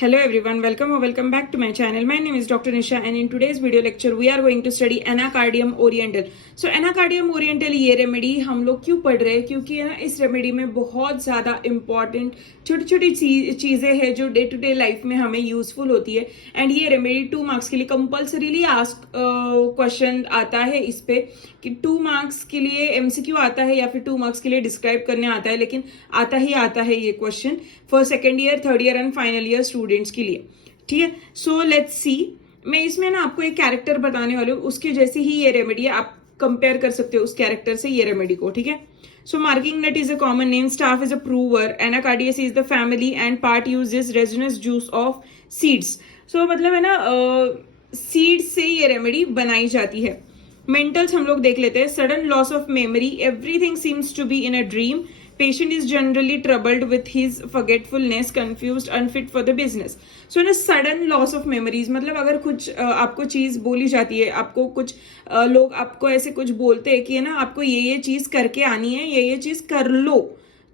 Hello everyone, welcome or welcome back to my channel. My name is Dr. Nisha and in today's video lecture we are going to study Anacardium oriental. So Anacardium oriental ये remedy हम लोग क्यों पढ़ रहे हैं, क्योंकि है ना इस रेमेडी में बहुत ज़्यादा इंपॉर्टेंट छोटी छोटी चीज़ें हैं जो डे टू डे लाइफ में हमें यूजफुल होती है. एंड ये रेमेडी 2 मार्क्स के लिए कंपल्सरीली आस्क क्वेश्चन आता है इस पे कि 2 मार्क्स के लिए एमसीक्यू आता है या फिर 2 मार्क्स के लिए डिस्क्राइब करने आता है, लेकिन आता ही आता है ये question for second year, third year and final year students के लिए. ठीक है, सो लेट्स सी. मैं इसमें ना आपको एक कैरेक्टर बताने वाली हूँ, उसके जैसी ही ये रेमेडी है. आप कंपेयर कर सकते हो उस कैरेक्टर से ये रेमेडी को. ठीक है, so marking nut is a common name, staff is a prover, Anacardiaceae is the family and part uses resinous juice of seeds. So मतलब है ना सीड्स से ये रेमेडी बनाई जाती है. मेंटल्स हम लोग देख लेते हैं. Sudden loss of memory, everything seems to be in a dream, patient is generally troubled with his forgetfulness, confused, unfit for the business. So ना sudden loss of memories मतलब अगर कुछ आपको चीज बोली जाती है, आपको कुछ लोग आपको ऐसे कुछ बोलते हैं कि है ना आपको ये चीज करके आनी है, ये चीज कर लो,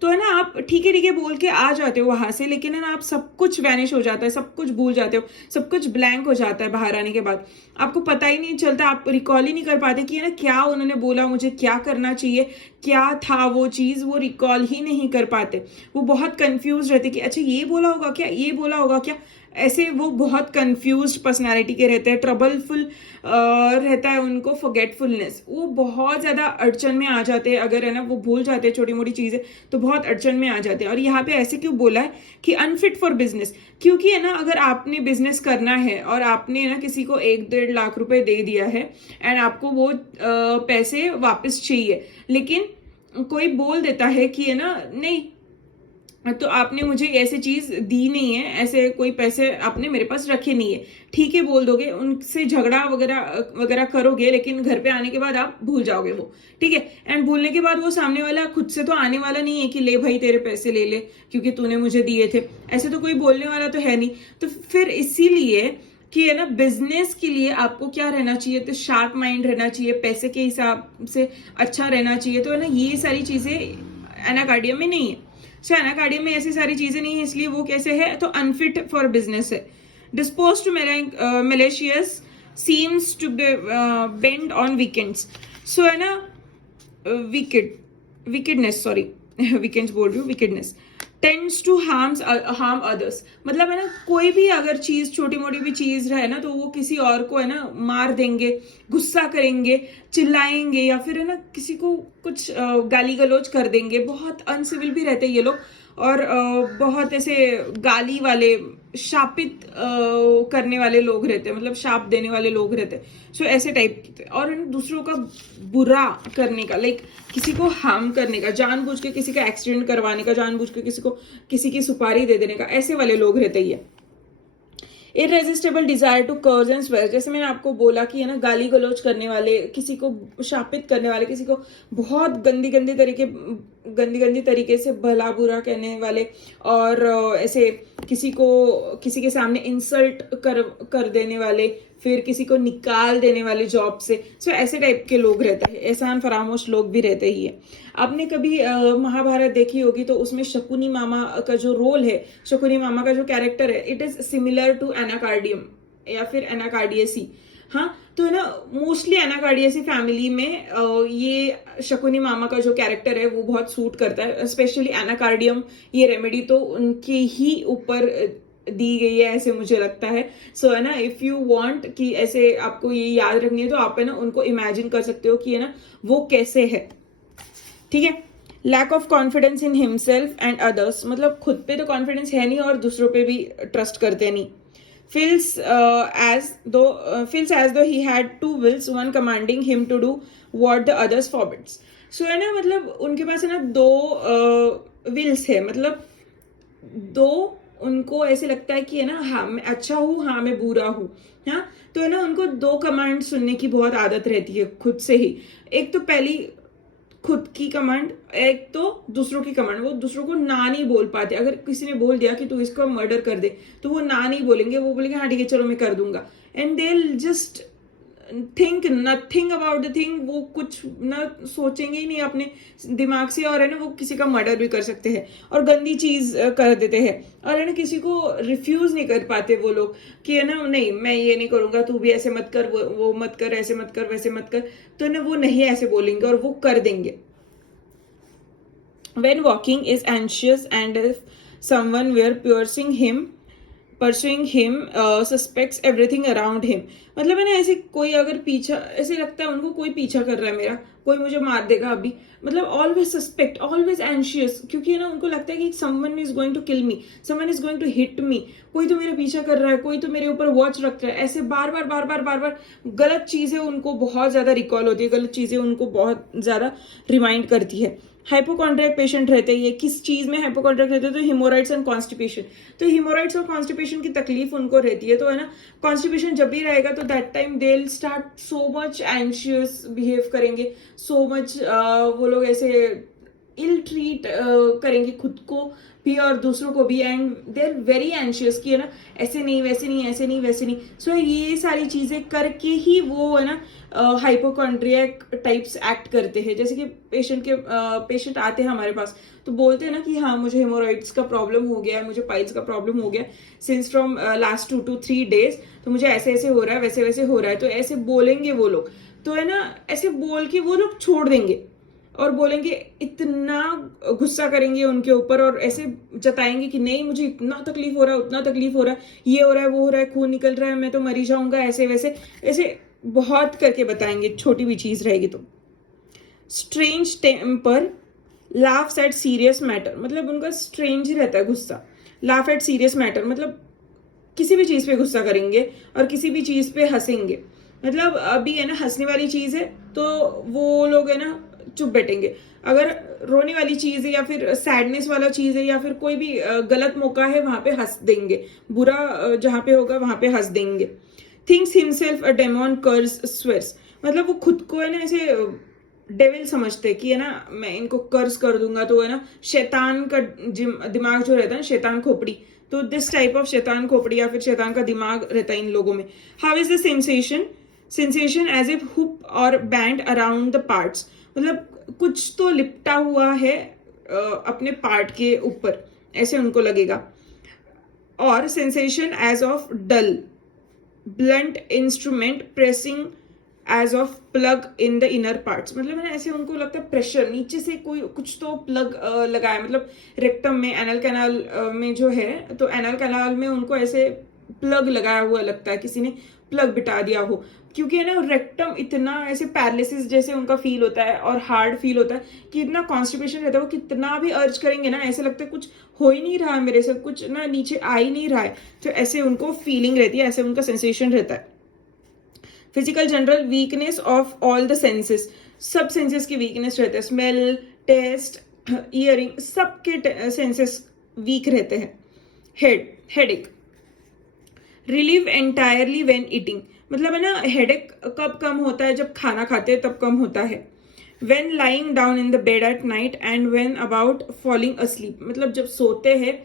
तो है ना आप ठीक है बोल के आ जाते हो वहां से, लेकिन है ना आप सब कुछ वैनिश हो जाता है, सब कुछ भूल जाते हो, सब कुछ ब्लैंक हो जाता है. बाहर आने के बाद आपको पता ही नहीं चलता, आप रिकॉल ही नहीं कर पाते कि है ना क्या उन्होंने बोला, मुझे क्या करना चाहिए, क्या था वो चीज, वो रिकॉल ही नहीं कर पाते. वो बहुत कंफ्यूज रहते कि अच्छा ये बोला होगा क्या, ये बोला होगा क्या, ऐसे वो बहुत कंफ्यूज पर्सनालिटी के रहते हैं. ट्रबलफुल रहता है उनको, फॉरगेटफुलनेस, वो बहुत ज्यादा अड़चन में आ जाते हैं. अगर है ना वो भूल जाते हैं छोटी मोटी चीजें तो बहुत अड़चन में आ जाते हैं. और यहाँ पे ऐसे क्यों बोला है कि अनफिट फॉर बिजनेस, क्योंकि है ना अगर आपने बिजनेस करना है और आपने ना किसी को 1-1.5 लाख रुपए दे दिया है एंड आपको वो पैसे वापस चाहिए, लेकिन कोई बोल देता है कि है ना नहीं तो आपने मुझे ऐसी चीज दी नहीं है, ऐसे कोई पैसे आपने मेरे पास रखे नहीं है, ठीक है बोल दोगे, उनसे झगड़ा वगैरह वगैरह करोगे, लेकिन घर पे आने के बाद आप भूल जाओगे वो. ठीक है, एंड भूलने के बाद वो सामने वाला खुद से तो आने वाला नहीं है कि ले भाई तेरे पैसे ले ले क्योंकि तूने मुझे दिए थे, ऐसे तो कोई बोलने वाला तो है नहीं. तो फिर इसीलिए कि है ना बिजनेस के लिए आपको क्या रहना चाहिए, तो शार्प माइंड रहना चाहिए, पैसे के हिसाब से अच्छा रहना चाहिए. तो है ना ये सारी चीजें एनाकार्डियम में नहीं है. एनाकार्डियम में ऐसी सारी चीजें नहीं है, इसलिए वो कैसे है तो अनफिट फॉर बिजनेस है. Dispose to malicious, seems to bend on weekends. So है ना विकेडनेस, सॉरी वीकेंड्स बोल रही हूँ, wickedness tends to harm others. मतलब है ना कोई भी अगर चीज छोटी मोटी भी चीज है ना तो वो किसी और को है ना मार देंगे, गुस्सा करेंगे, चिल्लाएंगे, या फिर है ना किसी को कुछ गाली गलौज कर देंगे. बहुत अनसिविल भी रहते हैं ये लोग, और बहुत ऐसे गाली वाले, शापित करने वाले लोग रहते हैं, मतलब शाप देने वाले लोग रहते हैं. सो ऐसे टाइप के. और दूसरों का बुरा करने का, लाइक किसी को हार्म करने का, जानबूझ के किसी का एक्सीडेंट करवाने का, जानबूझ के किसी की सुपारी दे देने का, ऐसे वाले लोग रहते ही है. इररेजिस्टेबल डिजायर टू कर्ज एंड स्वेयर, जैसे मैंने आपको बोला कि है ना गाली गलौज करने वाले, किसी को शापित करने वाले, किसी को बहुत गंदी तरीके से भला बुरा कहने वाले, और ऐसे किसी के सामने इंसल्ट कर देने वाले, फिर किसी को निकाल देने वाले जॉब से. सो ऐसे टाइप के लोग रहते हैं. एहसान फरामोश लोग भी रहते ही है. आपने कभी महाभारत देखी होगी तो उसमें शकुनी मामा का जो रोल है, शकुनी मामा का जो कैरेक्टर है, it is similar to anacardium या फिर एनाकार्डियेसी. हाँ, तो है ना मोस्टली एनाकार्डियेसी फैमिली में ये शकुनी मामा का जो कैरेक्टर है वो बहुत सूट करता है. स्पेशली एनाकार्डियम ये रेमेडी तो उनके ही ऊपर दी गई है ऐसे मुझे लगता है. सो है ना इफ यू वांट कि ऐसे आपको ये याद रखनी है तो आप है ना उनको इमेजिन कर सकते हो कि है ना वो कैसे है. ठीक है, lack of confidence in himself and others, मतलब खुद पे तो कॉन्फिडेंस है नहीं और दूसरों पे भी ट्रस्ट करते नहीं. feels as though he had 2 wills, one commanding him to do what the others forbids. So है ना मतलब उनके पास है ना 2 wills है, मतलब 2 उनको ऐसे लगता है कि है ना हाँ मैं अच्छा हूँ, हाँ मैं बुरा हूँ. हाँ, तो है ना उनको 2 कमांड सुनने की बहुत आदत रहती है खुद से ही. एक तो पहली खुद की कमांड, एक तो दूसरों की कमांड. वो दूसरों को ना नहीं बोल पाते. अगर किसी ने बोल दिया कि तू इसको मर्डर कर दे तो वो ना नहीं बोलेंगे, वो बोलेंगे हाँ ठीक है चलो मैं कर दूंगा. And they just think nothing about the thing, वो कुछ ना सोचेंगे ही नहीं अपने दिमाग से, और है ना वो किसी का मर्डर भी कर सकते हैं और गंदी चीज कर देते हैं, और है ना किसी को रिफ्यूज नहीं कर पाते वो लोग कि है ना नहीं मैं ये नहीं करूंगा, तू भी ऐसे मत कर, वो मत कर, ऐसे मत कर, वैसे मत कर, तो ना वो नहीं ऐसे बोलेंगे और वो कर देंगे. When walking is anxious and if someone were pursuing him suspects everything around him. मतलब है ना ऐसे कोई अगर पीछा, ऐसे लगता है उनको कोई पीछा कर रहा है मेरा, कोई मुझे मार देगा अभी, मतलब ऑलवेज सस्पेक्ट, ऑलवेज एंशियस, क्योंकि है ना उनको लगता है कि someone is going to kill me, someone is going to hit me, कोई तो मेरा पीछा कर रहा है, कोई तो मेरे ऊपर वॉच रख रहा है. ऐसे बार बार बार बार बार बार गलत चीजें उनको बहुत ज्यादा रिकॉल होती है, गलत चीजें उनको बहुत ज्यादा रिमाइंड करती है. हाइपोकॉन्ड्रियक पेशेंट रहते हैं, ये किस चीज में हाइपोकॉन्ड्रियक रहते हैं, तो हिमोराइड्स एंड कॉन्स्टिपेशन. तो हिमोराइड्स और कॉन्स्टिपेशन की तकलीफ उनको रहती है, तो है ना कॉन्स्टिपेशन जब भी रहेगा तो that time they will start so much anxious behave करेंगे, सो मच वो लोग ऐसे इल ट्रीट करेंगे खुद को भी और दूसरों को भी, and they are very anxious कि है ना ऐसे नहीं वैसे नहीं, ऐसे नहीं वैसे नहीं. सो ये सारी चीजें करके ही वो है ना हाइपोकॉन्ड्रियक टाइप्स एक्ट करते हैं. जैसे कि पेशेंट आते हैं हमारे पास तो बोलते हैं ना कि हाँ मुझे हेमोरॉइड्स का प्रॉब्लम हो गया है, मुझे पाइल्स का प्रॉब्लम हो गया since from last 2 to 3 days, तो मुझे ऐसे ऐसे हो रहा है, वैसे वैसे हो रहा है. तो ऐसे बोलेंगे वो लोग, तो है ना ऐसे बोल के वो लोग छोड़ देंगे और बोलेंगे, इतना गुस्सा करेंगे उनके ऊपर और ऐसे जताएंगे कि नहीं मुझे इतना तकलीफ हो रहा है, उतना तकलीफ हो रहा है, ये हो रहा है, वो हो रहा है, खून निकल रहा है, मैं तो मरी जाऊंगा, ऐसे वैसे ऐसे बहुत करके बताएंगे, छोटी भी चीज रहेगी तो. Strange temper, laughs at serious matter, मतलब उनका स्ट्रेंज ही रहता है गुस्सा. लाफ एट सीरियस मैटर मतलब किसी भी चीज पे गुस्सा करेंगे और किसी भी चीज पे हंसेंगे. मतलब अभी है ना हंसने वाली चीज है तो वो लोग है ना चुप बैठेंगे, अगर रोने वाली चीज है या फिर सैडनेस वाला चीज है या फिर कोई भी गलत मौका है वहां पे हंस देंगे, बुरा जहां पे होगा वहां पे हंस देंगे. थिंक्स हिमसेल्फ अ डेमन, कर्स, स्वेर्स, मतलब वो खुद को है ना ऐसे डेविल समझते हैं कि है ना मैं इनको कर्ज कर दूंगा, तो है ना शैतान का दिमाग जो रहता है ना, शैतान खोपड़ी, तो दिस टाइप ऑफ शैतान खोपड़ी या फिर शैतान का दिमाग रहता है इन लोगों में. How is the sensation as if hoop or band around the parts, मतलब कुछ तो लिपटा हुआ है अपने पार्ट के ऊपर, ऐसे उनको लगेगा. और sensation as of dull blunt instrument pressing as of plug in the inner parts, मतलब है ऐसे उनको लगता है प्रेशर नीचे से कोई कुछ तो प्लग लगाया, मतलब रेक्टम में, एनल कैनाल में जो है, तो एनल कैनाल में उनको ऐसे प्लग लगाया हुआ लगता है, किसी ने प्लग बिठा दिया हो, क्योंकि है ना रेक्टम इतना ऐसे पैरालिसिस जैसे उनका फील होता है और हार्ड फील होता है कि इतना कॉन्स्टिपेशन रहता है, वो कितना भी अर्ज करेंगे ना ऐसे लगता है कुछ हो ही नहीं रहा है मेरे से, कुछ ना नीचे आ ही नहीं रहा है, तो ऐसे उनको फीलिंग रहती है, ऐसे उनका सेंसेशन रहता है. Physical general weakness of all the senses, सब सेंसेस की वीकनेस रहते हैं, स्मेल, टेस्ट, इयरिंग, सबके सेंसेस वीक रहते हैं. Headache, relieve entirely when eating, मतलब है ना हेडेक कब कम होता है, जब खाना खाते हैं तब कम होता है. When lying down in the bed at night and when about falling asleep, मतलब जब सोते हैं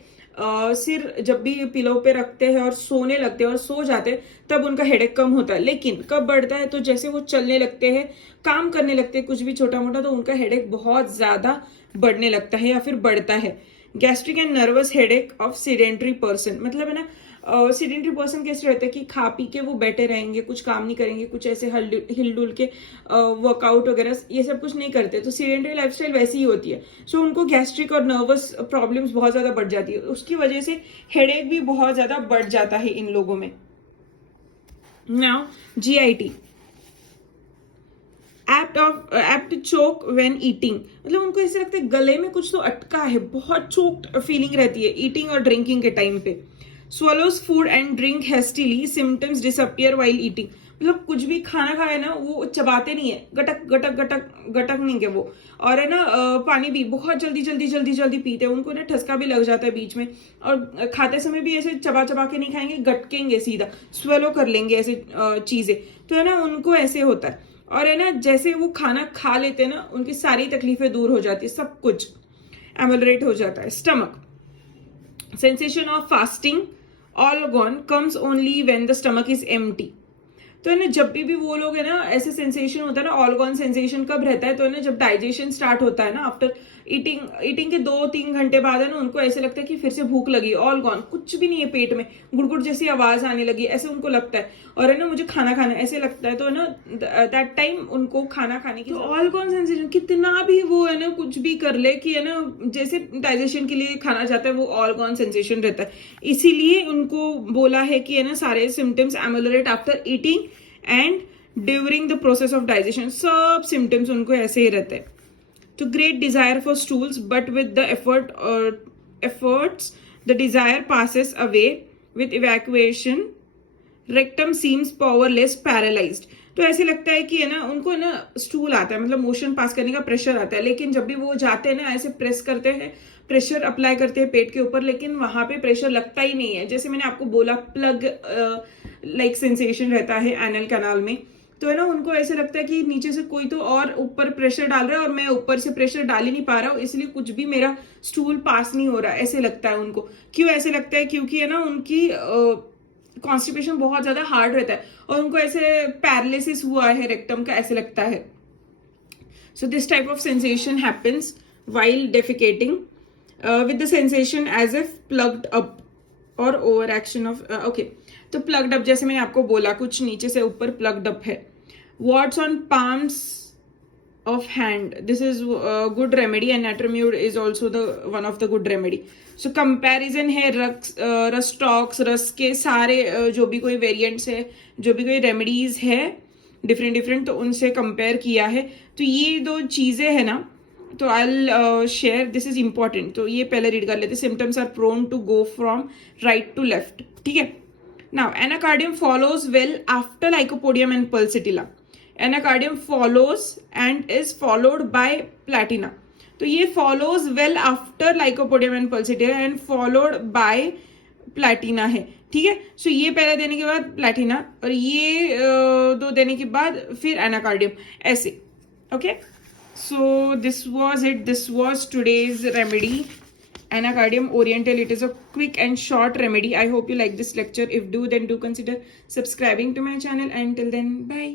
सिर जब भी पिलो पे रखते हैं और सोने लगते हैं और सो जाते हैं तब उनका हेडेक कम होता है. लेकिन कब बढ़ता है, तो जैसे वो चलने लगते हैं, काम करने लगते हैं कुछ भी छोटा मोटा, तो उनका हेडेक बहुत ज्यादा बढ़ने लगता है या फिर बढ़ता है. Gastric and nervous headache of sedentary person, मतलब है ना सीडेंटरी पर्सन कैसे रहते हैं कि खा पी के वो बैठे रहेंगे, कुछ काम नहीं करेंगे, कुछ ऐसे हिलडुल के वर्कआउट वगैरह ये सब कुछ नहीं करते, तो सीडेंटरी लाइफस्टाइल वैसी ही होती है. सो उनको गैस्ट्रिक और नर्वस प्रॉब्लम्स बहुत ज्यादा बढ़ जाती है, उसकी वजह से हेडेक भी बहुत ज्यादा बढ़ जाता है इन लोगों में. Now GIT, apt choke when eating, मतलब उनको ऐसे लगता है गले में कुछ तो अटका है, बहुत चोक्ड फीलिंग रहती है ईटिंग और ड्रिंकिंग के टाइम पे. swallows food and drink hastily, symptoms disappear while eating, मतलब कुछ भी खाना खाए ना वो चबाते नहीं है, गटक गटक गटक गटक नहीं है वो, और है ना पानी भी बहुत जल्दी जल्दी जल्दी जल्दी पीते हैं, उनको ना ठसका भी लग जाता है बीच में, और खाते समय भी ऐसे चबा चबा के नहीं खाएंगे, गटकेंगे सीधा, स्वेलो कर लेंगे ऐसे चीजें, तो है ना उनको ऐसे होता है. और है ना जैसे वो खाना खा लेते हैं ना उनकी सारी तकलीफें दूर हो जाती है, सब कुछ एमलरेट हो जाता है. Stomach, sensation of fasting all gone comes only when the stomach is empty, तो है ना जब भी वो लोग है ना ऐसे सेंसेशन होता है ना, ऑल गॉन सेंसेशन कब रहता है, तो है ना जब डाइजेशन स्टार्ट होता है ना, आफ्टर ईटिंग के 2-3 घंटे बाद है ना उनको ऐसे लगता है कि फिर से भूख लगी, ऑल गॉन, कुछ भी नहीं है पेट में, गुड़गुड़ जैसी आवाज आने लगी, ऐसे उनको लगता है, और है ना मुझे खाना खाना ऐसे लगता है, तो है ना दैट टाइम उनको खाना खाने की, तो ऑल गॉन सेंसेशन कितना भी वो है ना कुछ भी कर ले कि है ना जैसे डाइजेशन के लिए खाना चाहता है, वो ऑल गॉन सेंसेशन रहता है। इसीलिए उनको बोला है कि है ना सारे symptoms ameliorate after eating and during the process of digestion, सब सिम्टम्स उनको ऐसे ही रहते हैं। तो great desire for stools but with the efforts the desire passes away with evacuation, rectum seems powerless, paralyzed। तो ऐसे लगता है कि है ना उनको है ना स्टूल आता है, मतलब मोशन पास करने का प्रेशर आता है, लेकिन जब भी वो जाते हैं ना ऐसे प्रेस करते हैं, प्रेशर अप्लाई करते हैं पेट के ऊपर, लेकिन वहां पे प्रेशर लगता ही नहीं है। जैसे मैंने आपको बोला प्लग लाइक सेंसेशन रहता है एनल कैनाल में, तो है ना उनको ऐसे लगता है कि नीचे से कोई तो और ऊपर प्रेशर डाल रहा है और मैं ऊपर से प्रेशर डाल ही नहीं पा रहा हूँ, इसलिए कुछ भी मेरा स्टूल पास नहीं हो रहा, ऐसे लगता है उनको। क्यों ऐसे लगता है? क्योंकि है ना उनकी कॉन्स्टिपेशन बहुत ज्यादा हार्ड रहता है और उनको ऐसे पैरालिसिस हुआ है रेक्टम का, ऐसे लगता है। So this type of sensation happens while defecating with the sensation as if plugged up और ओवर एक्शन ऑफ ओके। तो प्लग्ड अप जैसे मैंने आपको बोला, कुछ नीचे से ऊपर प्लग्ड अप है। What's on palms of hand, this is good remedy and नाइट्रोम्यूड is also the one of the good remedy. So comparison है रस्टॉक्स, रस के सारे जो भी कोई वेरिएंट्स है, जो भी कोई रेमेडीज है डिफरेंट, तो उनसे कंपेयर किया है। तो ये दो चीजें है ना, तो I share, this is important. तो ये पहले रीड कर लेते। Symptoms are prone to go from right to left, ठीक है। Now anacardium follows well after lycopodium and pulsatilla. Anacardium follows and is followed by platina. तो ये follows well after lycopodium and pulsatilla and followed by platina है, ठीक है। सो ये पहले देने के बाद प्लैटिना और ये दो देने के बाद फिर एनाकार्डियम, ऐसे, okay. So this was it. This was today's remedy, Anacardium oriental. It is a quick and short remedy. I hope you like this lecture. If do, then do consider subscribing to my channel. Until then, bye.